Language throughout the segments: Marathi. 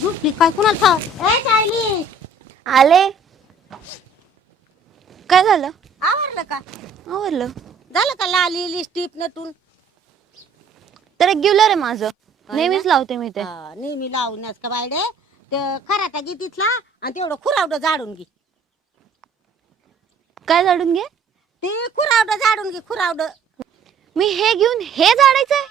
झोपली काय कुणाला ठाव ए चायली आले. काय झालं? आवरलं का आवरलं. झालं का लाली लिस्टिप नटून तर रेग्युलर आहे माझं, नेहमीच लावते मी ते. नेहमी लावूनच का बायडे ते खराटा घे तिथला आणि तेवढं खुरावडं झाडून घे. काय झाडून घे? ते खुरावडं झाडून घे खुरावडं. मी हे घेऊन हे झाडायचंय?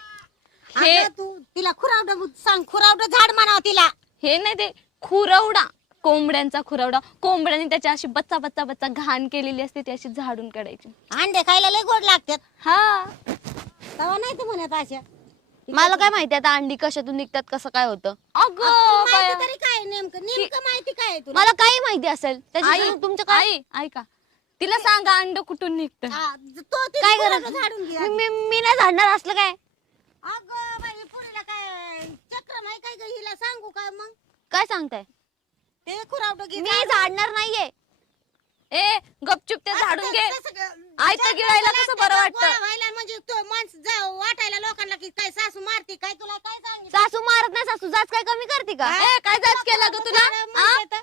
हे तू तिला खुरावडं सांग खुरावडं झाड म्हणावं तिला. हे नाही ते खुरवडा, कोंबड्यांचा खुरवडा. कोंबड्याने त्याची अशी बच्चा बच्चा बच्चा घाण केलेली असते ती अशी झाडून काढायची. अंडे खायला लय गोड लागतात. हा तेव्हा नाही तर म्हणत अशा. मला काय माहिती आता अंडी कशातून निघतात, कसं काय होतं. अगं माहिती तरी काय नेमकं माहिती काय आहे तुला? मला काही माहिती असेल आई तुमचं काय? आई ऐका, तिला सांगा अंड कुठून निघतं. तो तिला काय खुरावडं करायचं? झाडून घे. मी नाही झाडणार असलं काय. अगं बाई पुरीला काय चक्र नाही काय ग हिला सांगू काय मग? काय सांगताय? ते खुरावडं घे. मी झाडणार नाहीये. ए गपचूप ते झाडून घे. आयतं गिळायला कसं बरं वाटतं. व्हायला म्हणजे तो माणसं जाऊ वाटायला लोकांना की काय सासू मारती काय तुला काय सांगितलं? सासू मारत नाही, सासू जाच काय कमी करते का? ए काय जाच केला ग तुला? म्हणते तर.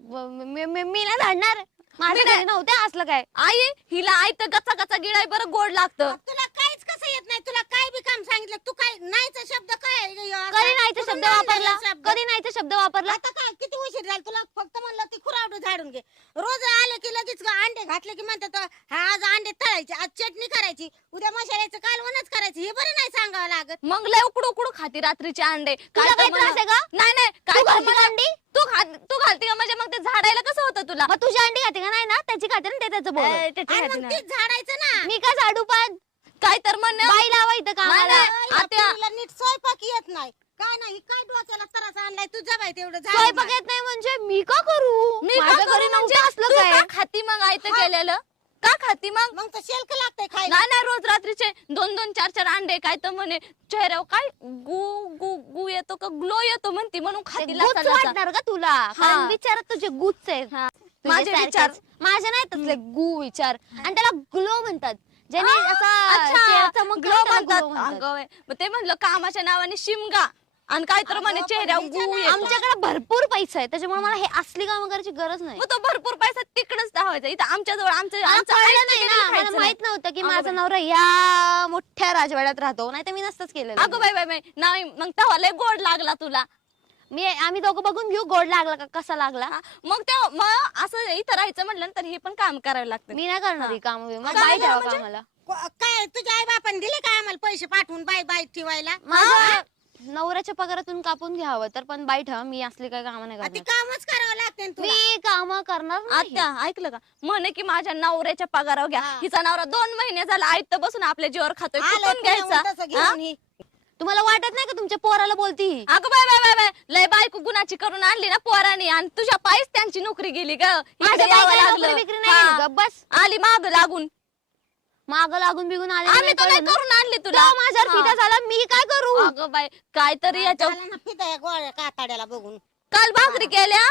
मी नाही झाडणार. माझ्या घरी नव्हते असलं काय. आई हिला आयतं गचा गचा गिळाय बरं गोड लागतं. तुला काहीच कसं येत नाही तुला काय बी काम सांगितलं तू काय नाहीचा शब्द काय आहे ग ह्यो? कधी नाहीचा कुठून शब्द आणलेला वापरला? शब्द? कधी नाहीचा शब्द वापरला? आता काय किती उशीर झाला तुला फक्त म्हणलं ती खुरावडं झाडून घे. रोज आले की लगेच अंडे घातले की म्हणतात हा आज अंडे तळायचे आज चटणी करायची उद्या मसाल्याचं कालवणच करायचं हे बरं नाही सांगावं लागत. मग लय उकडू उकडू खाती रात्रीचे अंडे. तुला तर काही म्हणा- त्रास आहे का? नाही नाही काय तू तर घालते म्हणा- का अंडी? तू घालते का म्हणजे मग ते झाडायला कसं होतं तुला? मग तुझी अंडी खाते का नाही ना? त्याची खाते ना, ते त्याचं बोल. ए, त्याची आणि खाती मग नाही. तेच झाडायचं ना. मी काय झाडू पण काय तर म्हणणं बाई लावायचं का नाही, मला? नाही. या आत्या. पोरीला नीट स्वयंपाक येत नाही काय नाही काय डोक्याला त्रास आणलाय तुझ्या बाई तेवढं झाडून स्वयंपाक घे. येत नाही म्हणजे मी का करू? मी का माझ्या करू घरी म्हणजे नव्हतं असलं तू काय. का खाती मग आयतं केलेलं? का खाती मग? मग तर शेल्क लागतंय खायला. नाही नाही रोज रात्रीचे 2-2 4-4 अंडे काय तर म्हणे चेहऱ्यावर काय गु गु गु येतो का ग्लो येतो म्हणती म्हणून ते खाती गुच्च लसा लसा. वाटणार का तुला? कारण विचारात तुझे गुच्च आहेत. तुझे माझे सारखेच. विचार. माझे नाही तसले गु विचार. आणि त्याला ग्लो म्हणतात. ज्याने असा अच्छा चेहरा चमकतो ग्लो त्याला म्हणतात. glow म्हणतात. अगं बाई, मग ते म्हणलं कामाच्या नावाने शिमगा आणि काय तर म्हणे अगं, चेहऱ्यावर पण गु हिच्या येतो. आमच्याकडे भरपूर पैसा आहे त्याच्यामुळे मला हे असली कामं करायची गरज नाही. मग तो भरपूर पैसा तिकडच दाखवायचा. इथं आमच्या जवळ आमचं मला आमचं कळलं आईचं नाही केलेलं ना, मला खायचं माहित नव्हतं की अगं माझा बाई. नवरा या मोठ्या राजवाड्यात राहतो. नाही तर मी नसतंच केलेलं. अगं बाई बाई बाई नाही मग तेव्हा लय गोड लागला तुला. आम्ही दोघं बघून घेऊ गोड लागला का कसा लागला. मग तेव्हा मग असं इथं राहायचं म्हणलं तर हे पण काम करायला लागतं. मी नाही करणार ही काम मग काय बाई ठेवा म्हणजे? कामाला. काय तुझ्या आई बापाने दिले काय आम्हाला पैसे पाठवून बाई बाई ठेवायला? माझ्या नवऱ्याच्या पगारातून कापून घ्यावं तर पण बाई ठेवा. मी असली काय काम नाही ती करणार. कामच करावं लागते तुला. मी काम करणार नाही. आत्या ऐकलं का म्हणे की माझ्या नवऱ्याच्या पगारावर घ्या. हा. हिचा नवरा 2 महिने झाला आयत बसून आपल्या जीवावर खातोय. आलं कुठून पुण्याहून घ्यायचा तसं हा? घेऊन ही. तुम्हाला वाटत नाही का तुमच्या पोराला बोलती ही? अगं बाय बाय बाय बाय लय बायको गुणाची करून आणली ना पोरानी आणि तुझ्या पायीच त्यांची नोकरी गेली ग. माझ्या इकडे यावं बायकोला लागलं. नोकरी बिकरी नाही हा. का? बस आली माग लागून. माग लागून बिगून आले आम्ही नाही तो नाही कळलं ना? करून आणली तुला. तो माझ्यावर हा. फिदा झाला मी काय करू? अगं बाई काहीतरी याच्या झालं ना फिदा या गोळ्या काताड्याला बघून. काल भाकरी केल्या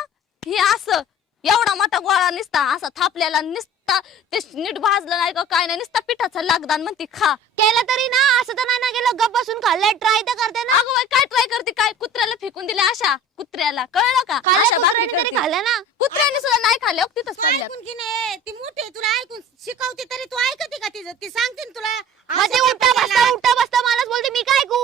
ही असं एवढा मोठा गोळा निसता असा थापलेला निसता ते नीट भाजलं नाही का काय नाही निसता पिठाचा लागदान म्हणती खा. केलं तरी ना असं तर नाही ना गेलं गप बसून खाल्लंय ट्राय तर करते ना. अगं बाई काय ट्राय करते काय कुत्र्याला फेकून दिल्या अशा कुत्र्याला कळलं का खाल्ल्या अशा भाकरी कुत्र्याने तरी करते. खाल्ल्या ना. कुत्र्याने सुद्धा नाही खाल्ल्या तिथंच तू पडल्या. ऐकून की नाही ती मोठी आहे, तुला ऐकून शिकवते तरी तू ऐकते का तिचं ती सांगते ना तुला मग ते असं उठता केलं. उठता बसता मलाच बोलते मी काय ऐकू?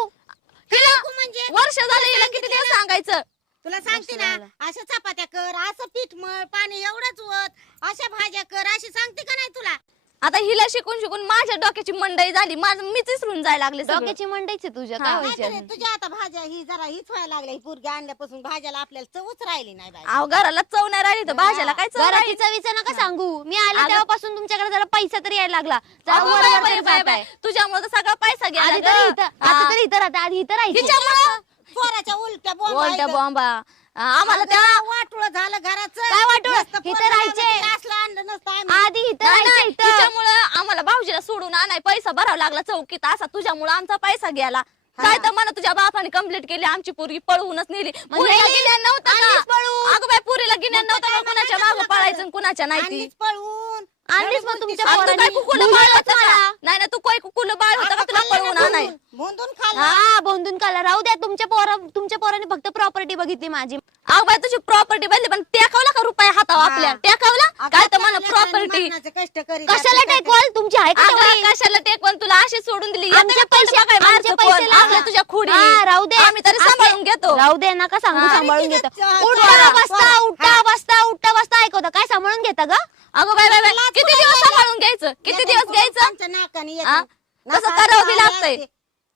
काय ऐकू म्हणजे वर्ष झालं हिला किती दिवस सांगायचं. तुला सांगते ना अशा चपात्या कर असं पीठ मळ पाणी एवढंच वत अशा भाज्या कर अशी सांगते का नाही तुला? आता हिला शिकून शिकून माझ्या डोक्याची मंडई झाली. माझं मीच विसरून जायला लागले सगळं. डोक्याची मंडईच आहे तुझ्या हा. काय नाहीतर व्हायचं? तुझ्या आता भाज्या ही जरा हीच व्हायला लागल्या ही पोरगी आणल्यापासून भाज्याला आपल्याला चवच राहिली नाही बाई. अहो घराला चव नाही राहिली तर भाज्याला काय चव राहील? घराची चवीचं नका सांगू. मी आले अगं- तेव्हापासून तुमच्याकडे जरा पैसा तरी यायला लागला. जरा अगं वर बाई, वर बाई, तरी बाई, जाताय. बाई. तुझ्यामुळे तर सगळा पैसा गेला आधी ग. तरी इथं हा. आता तरी इथं राहते आधी इथं राहायची. हिच्यामुळं चोराच्या उलट्या बोलत्या बोंबा बॉम्बा आम्हाला त्या वाटुळ झालं घराचं. काय वाटुळं? मस्त इथं पोरगं राहायचे. लावलं, असलं आणलं नसतं आम्ही. आधी इथं राहायचं इथं. तिच्यामुळं आम्हाला भाऊजीला सोडून आणाय पैसा भरावा लागला चौकीत असा तुझ्यामुळे आमचा पैसा गेला. काय तर म्हणा तुझ्या बापाने कंप्लीट केली आमची पोरगी पळवूनच नेली. पुरीला नेली? गिन्यान नव्हतं आणलीच का? पळवून. अगं बाई पुरीला गिन्यान मग नव्हतं का काय कुणाच्या मागायचं मागं तुला पळायचं आणि कुणाच्या नाही ती. आणलीच पळवून आणलीच मग तुमच्या आणि तू पोरांनी. काय कुकुलं बाळ बोलवलंच होतं का? मला. नाही तू काय कुकुलं बाळ होतं का तुला पळवून आणाय भोंदून खाल्लं हा बोंदून खाला. राहू द्या, तुमच्या पोराने फक्त प्रॉपर्टी बघितली माझी. अगं बाई तुझी प्रॉपर्टी बनली पण टेकावला का रुपया हातावर आपल्या टेकावला काय तर म्हणा प्रॉपर्टी कष्ट करी कशाला टेकवाल? तुमची आहे का तेवढी? कशाला टेकवून तुला अशी सोडून दिली आमचे पैसे आपल्या तुझ्या खोडी हा, राहू दे. आम्ही तरी सांभाळून घेतो राहू दे, नका सांगू. हा. सांभाळून आणि घेतो. तिथं उठता बसता उठता बसता ऐकवता. काय सांभाळून घेता ग? अगं बाय बाय बाय किती दिवस सांभाळून घ्यायचं किती दिवस घ्यायचं नाकाने हा? तसं करावं बी लागतंय.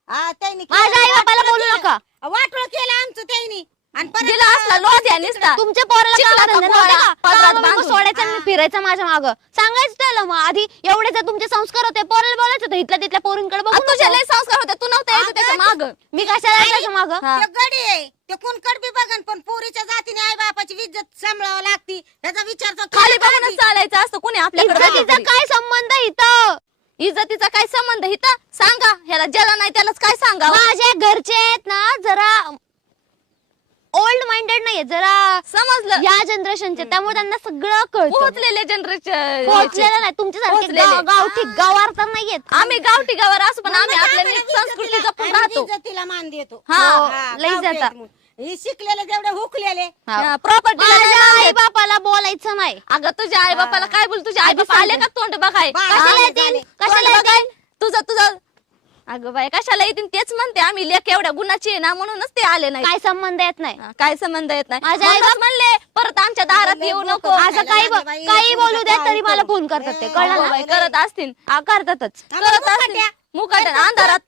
माझ्या आई बापाला बोलू नका. वाटोळ केलं आमचं त्यांनी आणि परत दिला असला लोध्या निसता तुमच्या पोराला चिखलाचा कामधंदे गोळा नव्हते का? पदरात कामं बिमं बांधून. सोडायचं आणि फिरायचं माझ्या माग. सांगायचं त्याला मग आधी. एवढे जर तुमचे संस्कार होते, पोराला बोलायचं होतं इथल्या तिथल्या पोरींकडे आणि बघून तुझ्या नको. लय संस्कार होते तू नव्हता यायचं त्याच्या माग मी कशाला त्याच्या माग? ते गडी आहे ते कुणकड बी बघन पण पोरीच्या जातीने आई बापाची इज्जत सांभाळावं लागती त्याचा विचार तो खाली केला बघूनच पाहिजे. चालायचं असतं कोणी आपल्याकडे इज्जतीचा काय संबंध इथं? इज्जतीचा काय संबंध इथं सांगा ह्याला ज्याला नाही त्यालाच काय सांगा माझ्या घरचे आहेत ना जरा ओल्ड माइंडेड नाहीये, जरा समजलं या जनरेशनचे. त्यामुळे त्यांना सगळं कळतं. पोहोचलेले जनरेशन पोहोचलेलं नाही तुमच्यासारखे पोहोचलेले. गावठी गवार तर नाहीयेत. आम्ही गावठी गावावर असू पण आम्ही मग आपल्या आपण नीट संस्कृती इज्जतीला- जपून आम्ही राहतो इज्जतीला मान देतो हा, लई गावठी जाता. आहेत म्हणून. हे शिकलेले जेवढे हुकलेले प्रॉपर्टी माझ्या आई बापाला बोलायचं नाही. अगं तुझ्या आई बापाला काय बोल तुझे आई बापा आले का तोंड बघाय कशाला हा? येतील? तोंड बघाय तुझं अगं बाय कशाला येतील तेच म्हणते आम्ही लेक एवढ्या गुणाची आहे ना म्हणूनच ते आले नाही काय संबंध येत नाही. काय संबंध येत नाही माझ्या आई म्हणूनच म्हणले परत आमच्या दारात लय येऊ डोकं नको खायला असं काही लागले बाई, काही बोलू द्या तुमचं तरी काय मला करू? फोन करतात ते. ए, कळलं अगं ना? बाई, करत असतील करतातच. आम्ही करत मुकाट्या. असतील मुकाट्या अंधारात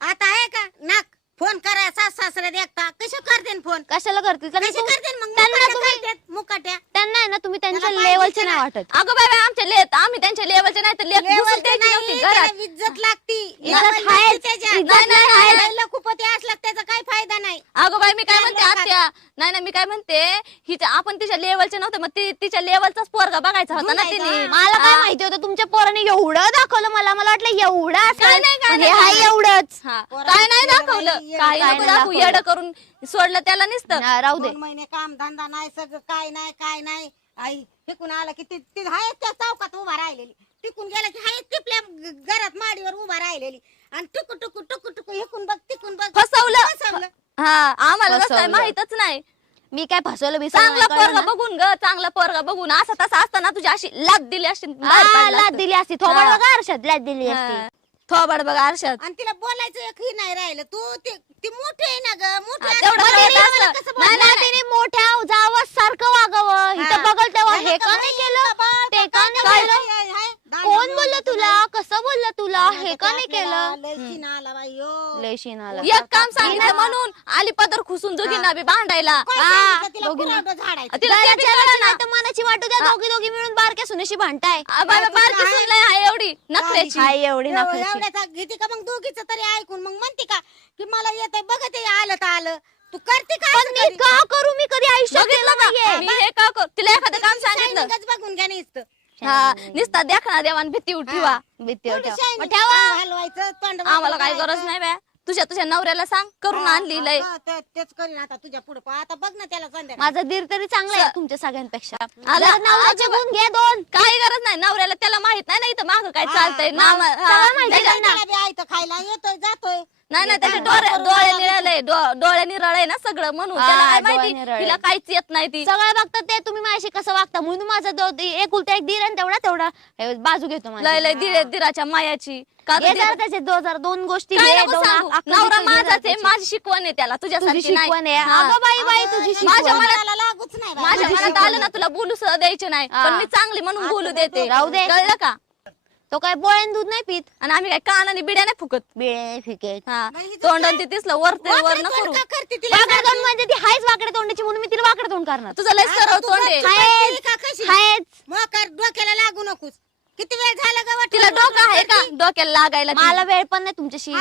आता आहे का नाक फोन करा सासरे देखता कसे करते फोन कशाला करतील? त्यांना कसे करते मग त्यांना मुकाट्या तुम्ही- करतात, मुकाट्या त्यांना आहे ना तुम्ही त्यांच्या त्याला पाहिजे लेवलचे का नाही नाही? वाटत. अगं बाय आमच्या लेत आम्ही त्यांच्या लेवलचे नाही तर लेख घुसून लेवलचं द्यायची नाही, नव्हती त्याला घरात इज्जत लागती इज्जत लेवल आहेच, नसते त्याच्यात. इज्जत नाही, नाही, आहेच. नाही, लखुपती असला त्याचा काही फायदा नाही अगं बाई मी काय त्या म्हणते लोकात- आत्या नाही ना मी काय म्हणते हिच्या आपण तिच्या लेवलचे नव्हते मग तिच्या लेवलचाच पोरगा बघायचा होता ना बघायचा. तिने मला काय माहिती होतं तुमच्या पोराने एवढं दाखवलं मला वाटलं एवढं काय असेल. नाही, काय पण हे नाही, हाय काय एवढंच. हा. पोराला काय नाही केलं दाखवलं बाई, काय काय नको नाही दाखवू दाखवलं. येडं करून सोडलं त्याला नुसतं राहू दे. 2 महिने काम धंदा नाही सगळं काय नाही आई फेकून आला की ती हाय त्या चौकात उभा राहिलेली टिकून गेला की हाय तिपल्या घरात माडीवर उभा राहिलेली आणि टुकू टुकू टुकू टुकू हेकून बघ तिकून बघ फसवलं हा आम्हाला कसं आहे फसवलं. माहितच नाही मी काय फसवलं चांगला पोरगा बिसवलं बघून ग चांगला पोरगा बघून असं तसं असताना तुझी अशी लाद दिली अशी बाहेर काढलं लाद असतं. दिली असती. थोबड हा. बघा आरशात लाद दिली असती. हा. थोबाड बघा आरशात आणि तिला बोलायचं एकही नाही राहिलं तू ती मोठी आहे ना ग मोठी हा, आहे. तेवढं मला कळत मला असलं. कसं नाही, बोलणार? नाही, तिने मोठ्या जावं सारखं वागावं. हा. इथं बघल तेव्हा नाही हे का का बाई, नाही केलं बाबा, ते का नाही काय केलं. हाय, हाय, दांडा कोण घेऊन बोललं जातो तुला? बाई. कसं बोललं तुला? दांडा हे तर का नाही आपल्याला केलं? लय शिन आला बाई, यो. लय शीन आला. एक काम सांगितलं म्हणून आली पदर खुसून दोघींना बी भांडायला काय हा, सांगितलं तिला दोघींना. कुऱ्हाडं झाडायचं. तिला ते बी घराच्या कळेना. नाही तर मनाची वाटू द्या. दोघी मिळून बारक्या सुनेशी भांडताय. बारकी सुनलंय हाय एवढी नखऱ्याची हाय एवढी नखरेची. एवढ्याचा घेते का मग दोघीच तरी ऐकून मग म्हणते का की मला येत आहे बघ ते आलं तर आलं तू करते का पण असं मी कधी? का करू? मी कधी आयुष्यात केलं बघितलं का नाहीये. मी हे का करू तिला एखादं काम सांगितलं शायनिंगच बघून घ्या नुसतं. हा नुसता देखणार देवान भीती ठेवा भीतीवर थोडी ठेवा. शायनिंग मग ठेवा. अंग हलवायचं तोंड आम्हाला काही वाकडं गरज नाही बा तुझ्या नवऱ्याला सांग करून आणली लय तेच करीन आता तुझ्या पुढे आता बघ ना त्याला संध्याकाळी माझा दीर तरी चांगला आहे तुमच्या सगळ्यांपेक्षा. आला- जरा नवऱ्याचे आजोबा- गुण घे 2. काही गरज नाही नवऱ्याला त्याला माहित नाही ना इथं माग काय हा, चालतंय हा, सगळं माहिती आहे. त्याला बी आयतं खायला येतोय जातोय नाही नाही त्याचे येताना करून डोळे जायला निराळे डोळे निराळे ना सगळं म्हणून हा, त्याला काय डोळे माहिती निराळे. तिला काहीच येत नाही ती सगळं बघतात ते तुम्ही माझ्याशी कसं वागता म्हणून माझा एकुलता एक दीर आणि तेवढा हे बाजू घेतो माझी. लय लय दिराच्या मायाची का तर घे दीर- जरा त्याचे 2 गोष्टी काय घे, नको 2 सांगू. अक्कली नवरा तुझी माझाच आहे त्याची. माझी शिकवण आहे त्याला तुझी तुझ्यासारखी शिकवण आहे. नाही हा. अगं बाई तुझी अगं, माझ्या शिकवण. मनात- मला लागूच नाही बाई. माझ्या तुझी मनात शिकवण. आलं ना तुला बोलू सुद्धा द्यायचे नाही हा. पण मी चांगली म्हणून बोलू देते राहू दे. कळलं का तो काय बोळ्यान दूध नाही पित. आणि आम्ही काय कानाने बिड्या नाही फुकत बिळे फिके. हा बाई, हिचं तोंडाने ते दिसलं वर ते वर वाकडं न तोंड करू का करते तिला वाकडं तोंड म्हणजे ती हायच वाकडे तोंडाची म्हणून मी तिला वाकडे तोंड करणार. तुझं लय सरळ तू तोंड आहे गच्ची बसली का कशी? हायच. मोकार डोक्याला लागू नकोस किती वेळ झाला का वाटलं? तिला डोकं आहे का डोक्याला लागायला ती? मला वेळ पण नाही तुमच्याशी.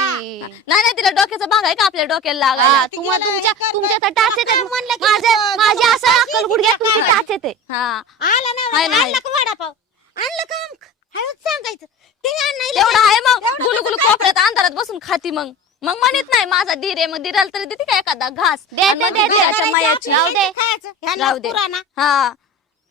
नाही तिला डोक्याचा भाग आहे का आपल्या डोक्याला लागायला हा, ती तुम्हाला गेलं तुमच्या हे करतं. तुमच्या तर टाच येते. काय म्हणलं की माझे तुझं- माझे तुझं असं फाशी अक्कल गुडघ्यात दिली तुमची का? टाच येते. हा आलं ना हाय, नाही. आणलं का वडापाव आणलं का हळूच सांगायचं ते नाही तेवढं आहे मग एवढं गुलू गुलू कसं कोपऱ्यात अंधारात बसून खाती मग म्हणत नाही माझा धीर आहे मग धीराला तरी देते का एखादा घास दे, आणि मग दे, दे, धीराच्या करायचं मायाची आपलं राहू दे. खायचं ह्या राहू दे पुराणा हा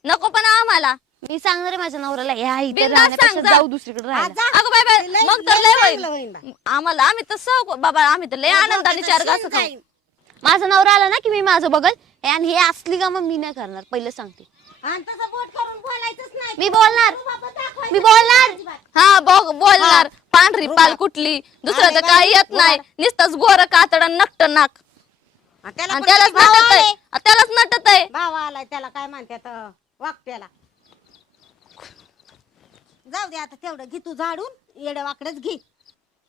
नको पण आम्हाला मी सांगणार आहे माझ्या नवऱ्याला या इथे बिनधास्त राहण्यापेक्षा सांग जा. जाऊ दुसरीकडे हा, राहायला. जा. अगं बाय बाय लय- मग तर लय लय चांगलं होईन बा. होईल आम्हाला आम्ही तर बाबा आम्ही तर लय आनंदाने चार घास शिन खाऊ जाईन. माझा नवरा आला ना की मी माझं बघल आणि हे असली का मग मी नाही करणार पहिलं सांगते. आणि तसं बोट करून बोलायचंच नाही. मी बोलणार. बाबा दाखवायचं मी बोलणार. अजिबात. हा बोलणार पांढरी रुबाब. पाल कुठली दुसरं तर आणि काही येत रुबाब. नाही नुसतंच गोर कातड नक्ट नाक आणि त्याला आणि पण त्यालाच किती भाव नटत आले. आहे त्यालाच नटत आहे भाव आलाय त्याला काय म्हणतात वागत्याला. जाऊ दे आता तेवढं घे तू झाडून येडवाकडच घे.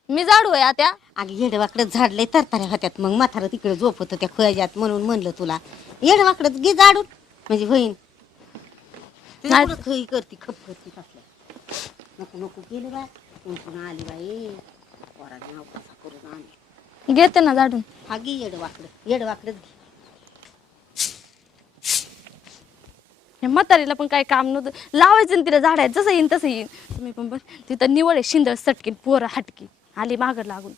मी जाडू आहे आत्या अगं येडवाकडच झाडलंय तरतऱ्या होत्यात मग म्हातारं तिकडे झोपत त्या खोयाच्यात म्हणून म्हणलं तुला येडवाकडच घे झाडून म्हणजे होईन. तुला नाही. कुठं खई करती खप करती कसलं नको नको केलं बा पुन्हा आली बाई पोराचं नाव कसा करून आली. घेते ना जाडून हा घे येडवाकडच घे. या म्हातारीला पण काही काम नव्हतं लावायचं ना तिला झाडायचं जसं येईन तसं येईन तुम्ही पण बस तिथं निवड आहे शिंदळ सटकीन पोरं हटकी आली मागं लागून